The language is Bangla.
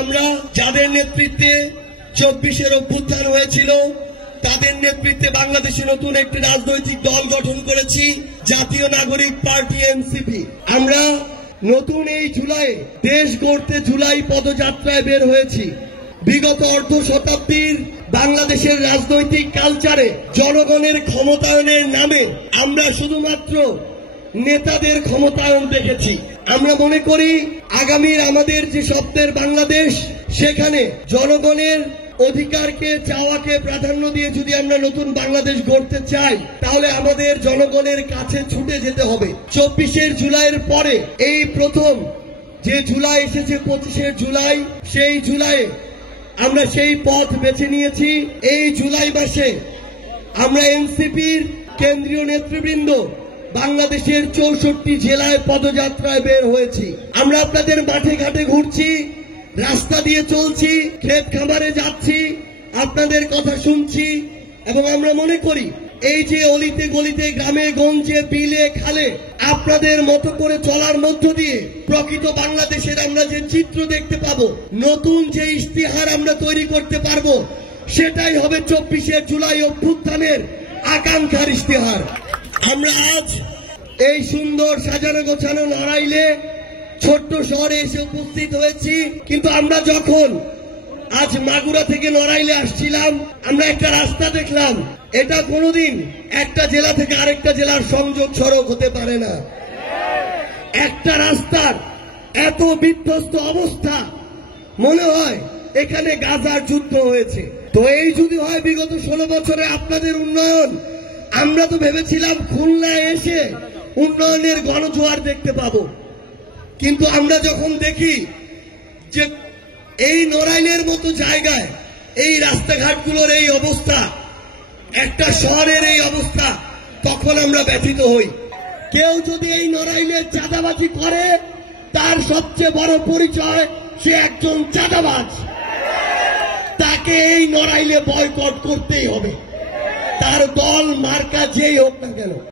আমরা যাদের নেতৃত্বে 24-এর অভ্যুত্থান হয়েছিল তাদের নেতৃত্বে বাংলাদেশে নতুন একটি রাজনৈতিক দল গঠন করেছি, জাতীয় নাগরিক পার্টি এনসিপি। আমরা নতুন এই জুলাই দেশ গড়তে জুলাই পদযাত্রায় বের হয়েছি। বিগত অর্ধ শতাব্দীর বাংলাদেশের রাজনৈতিক কালচারে জনগণের ক্ষমতায়নের নামে আমরা শুধুমাত্র নেতাদের ক্ষমতায়ন দেখেছি। আমরা মনে করি আগামীর আমাদের যে স্বপ্নের বাংলাদেশ, সেখানে জনগণের অধিকারকে চাওয়াকে প্রাধান্য দিয়ে যদি আমরা নতুন বাংলাদেশ গড়তে চাই, তাহলে আমাদের জনগণের কাছে ছুটে যেতে হবে। 24 জুলাইয়ের পরে এই প্রথম যে জুলাই এসেছে, 25 জুলাই, সেই জুলাইয়ে আমরা সেই পথ বেছে নিয়েছি। এই জুলাই মাসে আমরা এনসিপির কেন্দ্রীয় নেতৃবৃন্দ বাংলাদেশের 64 জেলায় পদযাত্রায় বের হয়েছি। আমরা আপনাদের মাঠে ঘাটে ঘুরছি, রাস্তা দিয়ে চলছি, ক্ষেত খামারে যাচ্ছি, আপনাদের কথা শুনছি এবং আমরা মনে করি এই যে অলিতে গলিতে, গ্রামে গঞ্জে, বিলে খালে আপনাদের মতো করে চলার মধ্য দিয়ে প্রকৃত বাংলাদেশের আমরা যে চিত্র দেখতে পাবো, নতুন যে ইশতেহার আমরা তৈরি করতে পারবো, সেটাই হবে 24 জুলাই অভ্যুত্থানের আকাঙ্ক্ষার ইশতেহার। আমরা আজ এই সুন্দর সাজানো গোছানো নড়াইলে ছোট্ট শহরে এসে উপস্থিত হয়েছি, কিন্তু আমরা যখন আজ মাগুরা থেকে নড়াইলে আসছিলাম, আমরা একটা রাস্তা দেখলাম। এটা কোনোদিন একটা জেলা থেকে আরেকটা জেলার সংযোগ সড়ক হতে পারে না। একটা রাস্তার এত বিধ্বস্ত অবস্থা, মনে হয় এখানে গাজার যুদ্ধ হয়েছে। তো এই যদি হয় বিগত 16 বছরে আপনাদের উন্নয়ন, আমরা তো ভেবেছিলাম খুলনায় এসে উন্নয়নের গণজোয়ার দেখতে পাবো, কিন্তু আমরা যখন দেখি যে এই নড়াইলের মতো জায়গায় এই রাস্তাঘাটগুলোর এই অবস্থা, একটা শহরের এই অবস্থা, তখন আমরা ব্যথিত হই। কেউ যদি এই নড়াইলের চাঁদাবাজি করে, তার সবচেয়ে বড় পরিচয় সে একজন চাঁদাবাজ। তাকে এই নড়াইলে বয়কট করতেই হবে, তার দল মার্কা যেই হোক না কেন।